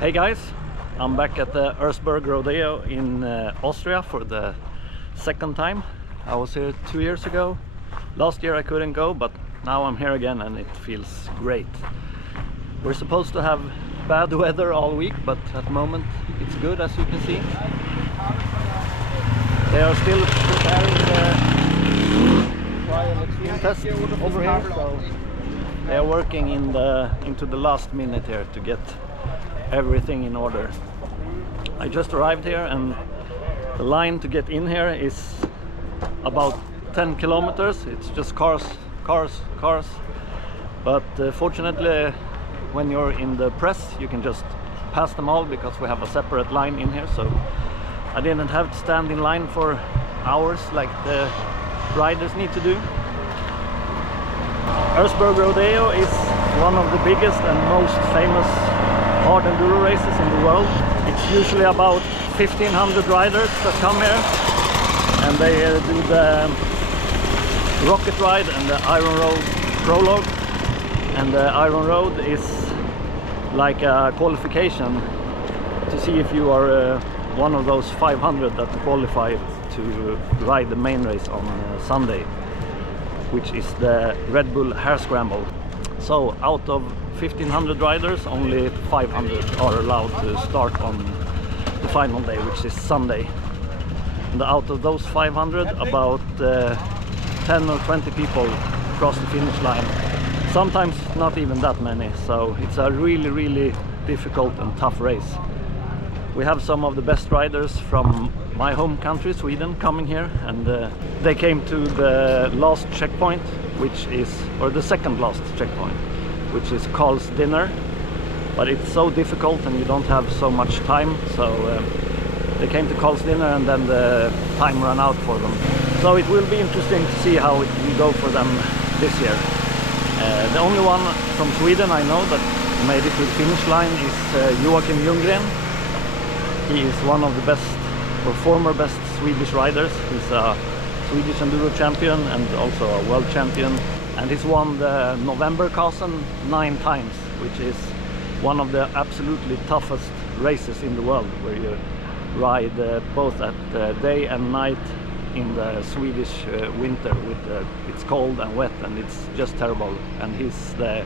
Hey guys, I'm back at the Erzbergrodeo in Austria for the second time. I was here 2 years ago. Last year I couldn't go, but now I'm here again and it feels great. We're supposed to have bad weather all week, but at the moment it's good, as you can see. They are still preparing the trial extreme test over here, so they are working into the last minute here to get everything in order. I just arrived here and the line to get in here is about 10 kilometers. It's just cars. But fortunately, when you're in the press, you can just pass them all because we have a separate line in here. So I didn't have to stand in line for hours like the riders need to do. Erzbergrodeo is one of the biggest and most famous hard enduro races in the world. It's usually about 1,500 riders that come here, and they do the rocket ride and the Iron Road prologue. And the Iron Road is like a qualification to see if you are one of those 500 that qualify to ride the main race on Sunday, which is the Red Bull Hare Scramble. So out of 1,500 riders, only 500 are allowed to start on the final day, which is Sunday. And out of those 500, about 10 or 20 people cross the finish line. Sometimes not even that many, so it's a really difficult and tough race. We have some of the best riders from my home country, Sweden, coming here, and they came to the last checkpoint, which is, or the second last checkpoint, which is Carl's Dinner. But it's so difficult and you don't have so much time, so they came to Carl's Dinner and then the time ran out for them. So it will be interesting to see how it will go for them this year. The only one from Sweden I know that made it to the finish line is Joachim Ljunggren. He is one of the best, or former best, Swedish riders. He's a Swedish enduro champion and also a world champion. And he's won the Novemberkassen 9 times, which is one of the absolutely toughest races in the world, where you ride both at day and night in the Swedish winter. It's cold and wet and it's just terrible. And he's the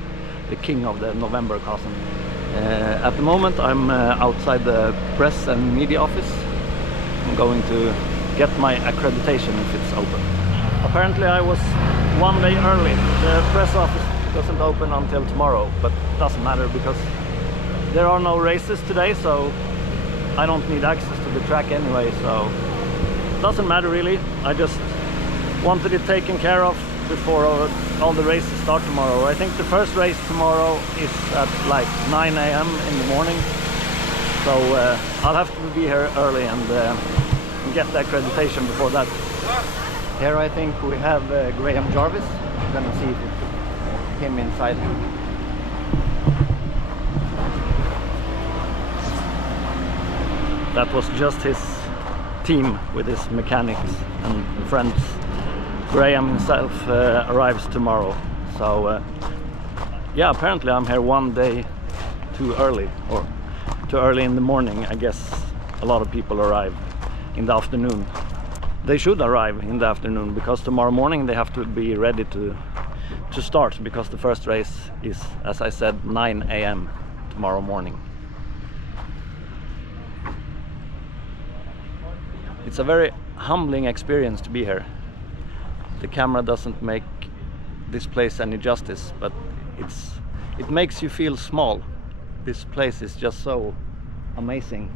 king of the Novemberkassen. At the moment I'm outside the press and media office. I'm going to get my accreditation if it's open. Apparently I was 1 day early. The press office doesn't open until tomorrow, but it doesn't matter because there are no races today, so I don't need access to the track anyway, so it doesn't matter really. I just wanted it taken care of before all the races start tomorrow. I think the first race tomorrow is at like 9 AM in the morning, so I'll have to be here early and get the accreditation before that. Here I think we have Graham Jarvis. I'm gonna see if it's him inside. That was just his team with his mechanics and friends. Graham himself arrives tomorrow. So yeah, apparently I'm here 1 day too early, or too early in the morning. I guess a lot of people arrive in the afternoon. They should arrive in the afternoon because tomorrow morning they have to be ready to start, because the first race is, as I said, 9 AM tomorrow morning. It's a very humbling experience to be here. The camera doesn't make this place any justice, but it makes you feel small. This place is just so amazing.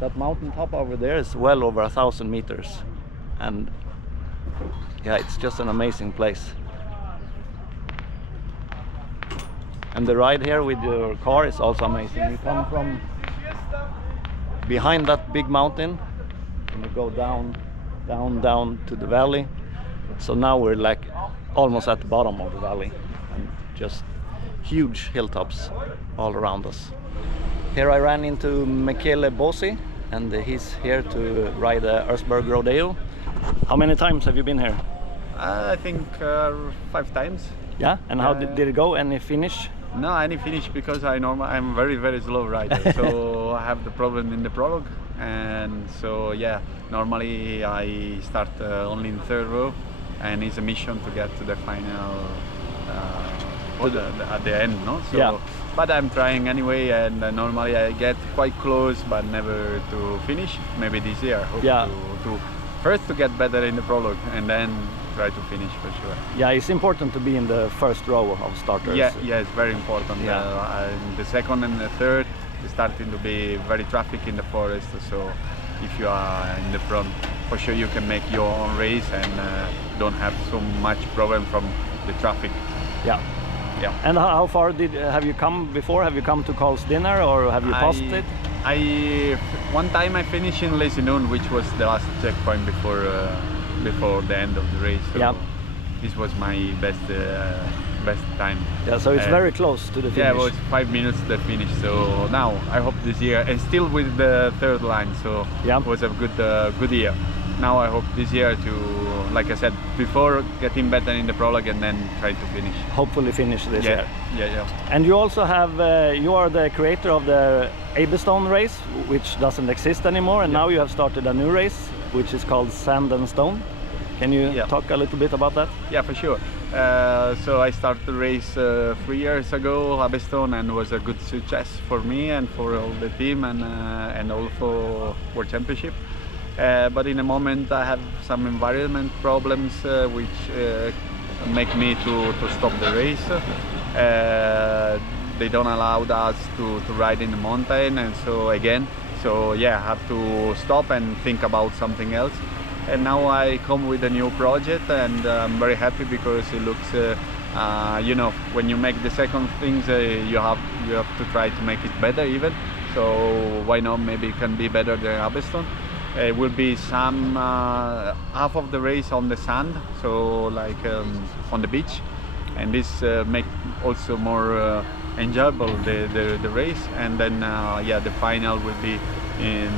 That mountain top over there is well over 1,000 meters, and yeah, it's just an amazing place. And the ride here with your car is also amazing. You come from behind that big mountain and you go down to the valley. So now we're like almost at the bottom of the valley, and just huge hilltops all around us. Here I ran into Michele Bosi, and he's here to ride the Erzbergrodeo. How many times have you been here? I think 5 times. Yeah, and how did it go? Any finish? No, any finish because I'm very slow rider, so I have the problem in the prologue, and so yeah, normally I start only in third row, and it's a mission to get to the final at the end, no? So, yeah. But I'm trying anyway, and normally I get quite close, but never to finish. Maybe this year, hope to first to get better in the prologue, and then try to finish for sure. Yeah, it's important to be in the first row of starters. Yeah, it's very important. Yeah. The second and the third is starting to be very traffic in the forest, so if you are in the front, for sure you can make your own race and don't have so much problem from the traffic. Yeah. Yeah. And how far have you come before? Have you come to Carl's Dinner, or have you passed it? One time I finished in Lazy Noon, which was the last checkpoint before the end of the race. So yeah. This was my best time. Yeah, so it's very close to the finish. Yeah, well, it's 5 minutes to finish. So now I hope this year, and still with the third line, so it was a good year. Now I hope this year to, like I said before, getting better in the prologue and then try to finish. Hopefully finish this year. Yeah. And you also have, you are the creator of the Abelstone race, which doesn't exist anymore, and now you have started a new race, which is called Sand and Stone. Can you talk a little bit about that? Yeah, for sure. So I started the race 3 years ago, Abelstone, and it was a good success for me and for all the team, and also World Championship. But in a moment I have some environment problems which make me to stop the race. They don't allow us to ride in the mountain, and so I have to stop and think about something else. And now I come with a new project, and I'm very happy because it looks, you know, when you make the second things, you have to try to make it better even. So why not? Maybe it can be better than Abelstone. It will be some half of the race on the sand, so like on the beach, and this make also more enjoyable the race. And then the final will be in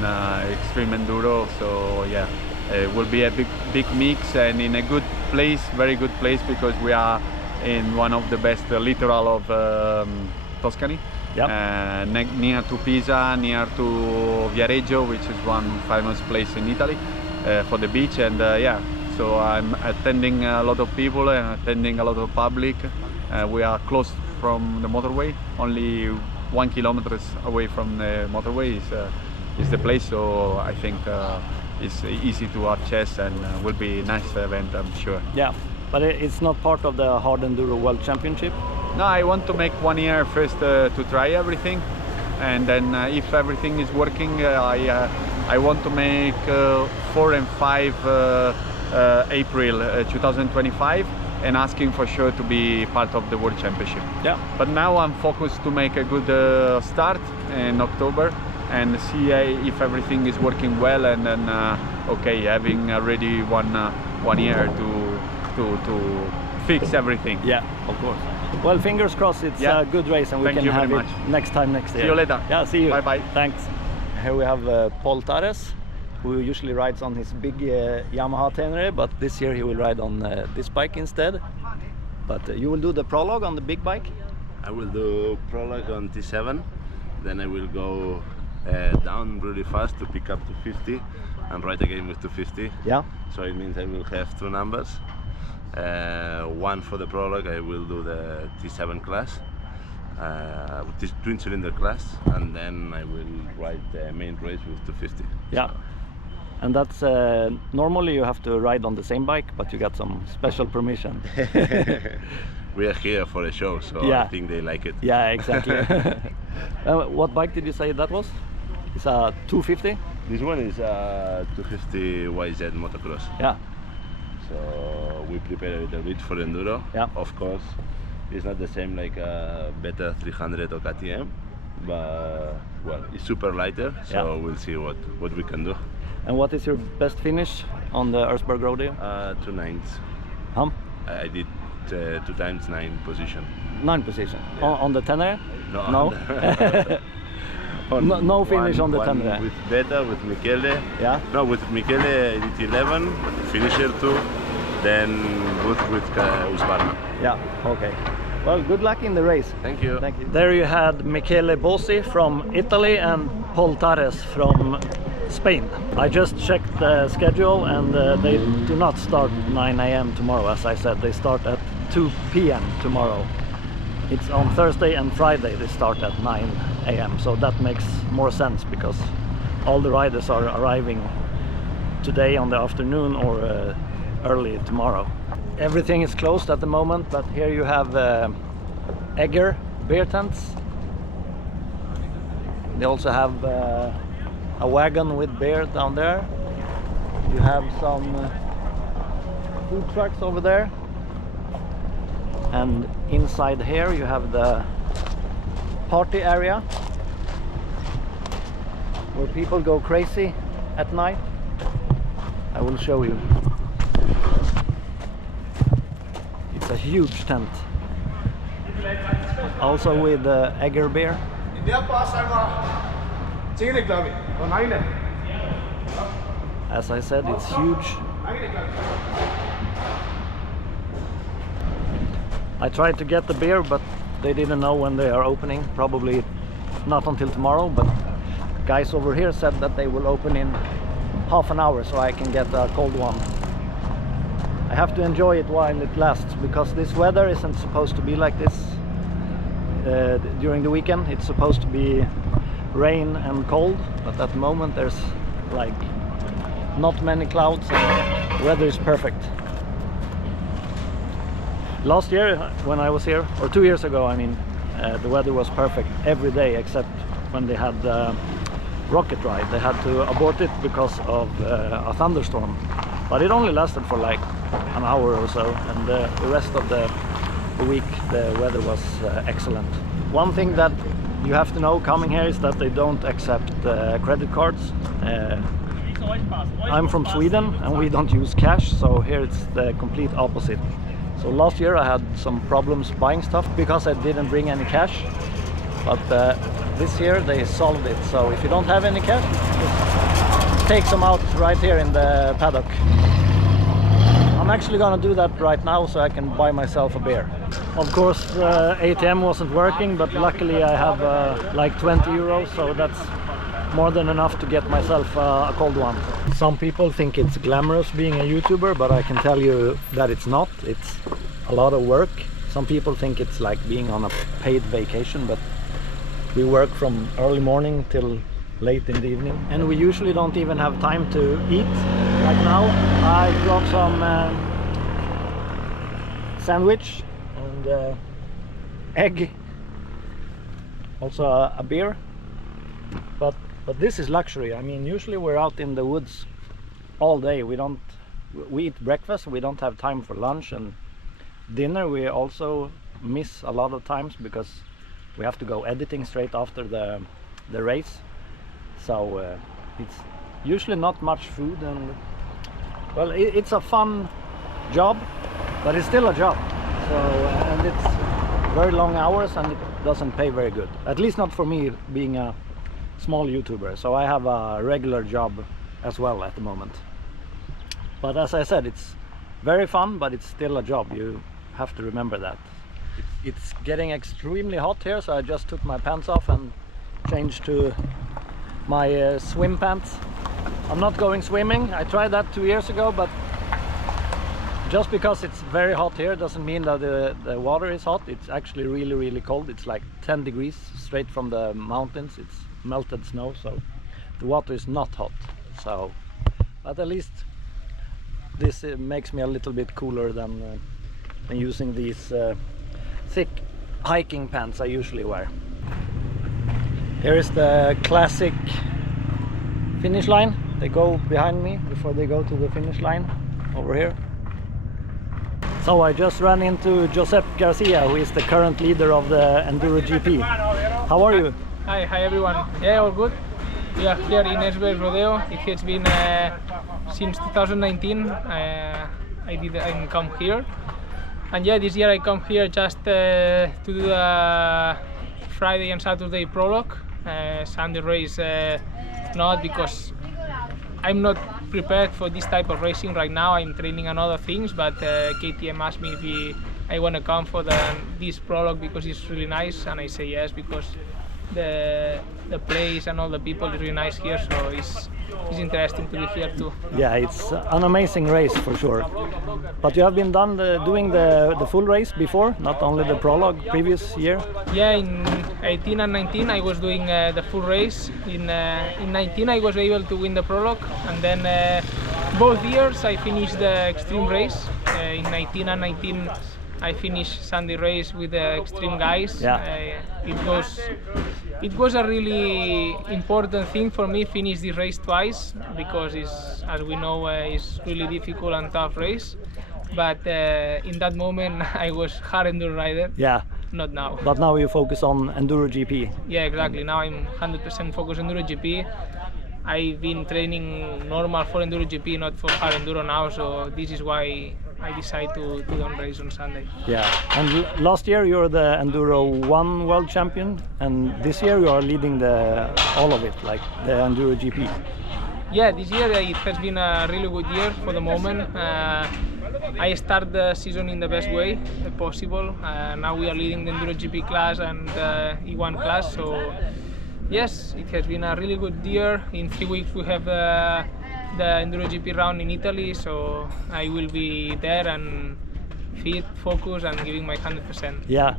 extreme enduro. So yeah, it will be a big mix and in a good place, very good place, because we are in one of the best littoral of Tuscany. Near to Pisa, near to Viareggio, which is one famous place in Italy for the beach. And so I'm attending a lot of people and attending a lot of public. We are close from the motorway, only 1 kilometer away from the motorway is the place. So I think it's easy to access and will be a nice event, I'm sure. Yeah, but it's not part of the Hard Enduro World Championship? No, I want to make 1 year first to try everything, and then if everything is working, I want to make 4 and 5 April 2025, and asking for sure to be part of the World Championship. Yeah. But now I'm focused to make a good start in October and see if everything is working well, and then having already 1 year to fix everything. Yeah, of course. Well, fingers crossed it's a good race, and we can have it next time next year. See you later. Yeah, see you. Bye bye. Thanks. Here we have Pol Tarres, who usually rides on his big Yamaha Tenere, but this year he will ride on this bike instead. But you will do the prologue on the big bike? I will do prologue on T7, then I will go down really fast to pick up to 50 and ride again with 250. Yeah. So it means I will have 2 numbers. One for the prologue, I will do the T7 class, this twin cylinder class, and then I will ride the main race with 250. Yeah. So. And that's normally you have to ride on the same bike, but you got some special permission. We are here for a show, so I think they like it. Yeah, exactly. What bike did you say that was? It's a 250? This one is a 250 YZ motocross. Yeah. So we prepare a little bit for enduro. Yeah. Of course, it's not the same like a Beta 300 or KTM, but well, it's super lighter. So we'll see what we can do. And what is your best finish on the Erzbergrodeo? 2 9s. I did 2 times 9 position. 9 position. Yeah. On the Tenere? No. No finish on the Tenere. With Beta, with Michele. Yeah. No, with Michele I did 11, finisher 2, then both with Husqvarna. Yeah. Okay. Well, good luck in the race. Thank you. Thank you. There you had Michele Bosi from Italy and Pol Tarres from Spain. I just checked the schedule and they do not start 9 AM tomorrow, as I said. They start at 2 PM tomorrow. It's on Thursday and Friday they start at 9 AM, so that makes more sense because all the riders are arriving today on the afternoon or early tomorrow. Everything is closed at the moment, but here you have Egger beer tents. They also have a wagon with beer down there. You have some food trucks over there. And inside here you have the party area where people go crazy at night. I will show you. It's a huge tent. Also with Egger beer. As I said, it's huge. I tried to get the beer, but they didn't know when they are opening. Probably not until tomorrow, but guys over here said that they will open in half an hour so I can get a cold one. I have to enjoy it while it lasts, because this weather isn't supposed to be like this during the weekend. It's supposed to be rain and cold, but at the moment there's like not many clouds and the weather is perfect. Last year when I was here, or 2 years ago I mean, the weather was perfect every day except when they had the rocket ride. They had to abort it because of a thunderstorm, but it only lasted for like an hour or so, and the rest of the week the weather was excellent. One thing that you have to know coming here is that they don't accept credit cards. I'm from Sweden and we don't use cash, so here it's the complete opposite. So last year I had some problems buying stuff because I didn't bring any cash, but this year they solved it. So if you don't have any cash, just take some out right here in the paddock. I'm actually gonna do that right now so I can buy myself a beer. Of course the ATM wasn't working, but luckily I have like 20 euros, so that's more than enough to get myself a cold one. Some people think it's glamorous being a YouTuber, but I can tell you that it's not. It's a lot of work. Some people think it's like being on a paid vacation, but we work from early morning till late in the evening, and we usually don't even have time to eat. Like now I got some sandwich and egg, also a beer, but this is luxury. I mean, usually we're out in the woods all day. We eat breakfast, we don't have time for lunch, and dinner we also miss a lot of times because we have to go editing straight after the race. So it's usually not much food, and well, it's a fun job, but it's still a job. So and it's very long hours and it doesn't pay very good, at least not for me being a small YouTuber. So I have a regular job as well at the moment, but as I said, it's very fun, but it's still a job. You have to remember that. It's getting extremely hot here, so I just took my pants off and changed to my swim pants. I'm not going swimming. I tried that 2 years ago, but just because it's very hot here doesn't mean that the water is hot. It's actually really cold. It's like 10 degrees straight from the mountains. It's melted snow, so the water is not hot. So, but at least this makes me a little bit cooler than using these thick hiking pants I usually wear. Here is the classic finish line. They go behind me before they go to the finish line over here. So I just ran into Josep Garcia, who is the current leader of the Enduro GP. How are you? Hi everyone. Yeah, all good. We are here in Erzbergrodeo. It has been since 2019. I come here, and yeah, this year I come here just to do the Friday and Saturday prologue. Sunday race not, because I'm not prepared for this type of racing right now. I'm training on other things, but KTM asked me I want to come for this prologue because it's really nice, and I say yes because the place and all the people is really nice here, so it's interesting to be here too. Yeah, it's an amazing race for sure. But you have been doing the full race before, not only the prologue previous year? Yeah, in 18 and 19 I was doing the full race. In 19 I was able to win the prologue, and then both years I finished the extreme race. In 19 and 19 I finished Sunday race with the extreme guys. Yeah. It was a really important thing for me to finish this race twice, because it's, as we know, it's really difficult and tough race. But in that moment I was hard enduro rider. Yeah. Not now. But now you focus on Enduro GP. Yeah, exactly. Now I'm 100% focused on Enduro GP. I've been training normal for Enduro GP, not for hard enduro now, so this is why I decided to don't race on Sunday. Yeah, and last year you were the Enduro 1 world champion, and this year you are leading all of it, like the Enduro GP. Yeah, this year it has been a really good year for the moment. I start the season in the best way possible. Now we are leading the Enduro GP class and E1 class, so yes, it has been a really good year. In 3 weeks we have the Enduro GP round in Italy, so I will be there and fit, focus, and giving my 100%. Yeah,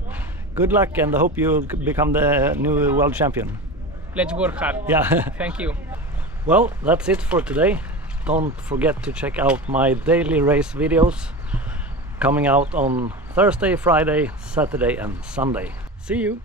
good luck, and I hope you become the new world champion. Let's work hard. Yeah. Thank you. Well, that's it for today. Don't forget to check out my daily race videos coming out on Thursday, Friday, Saturday and Sunday. See you!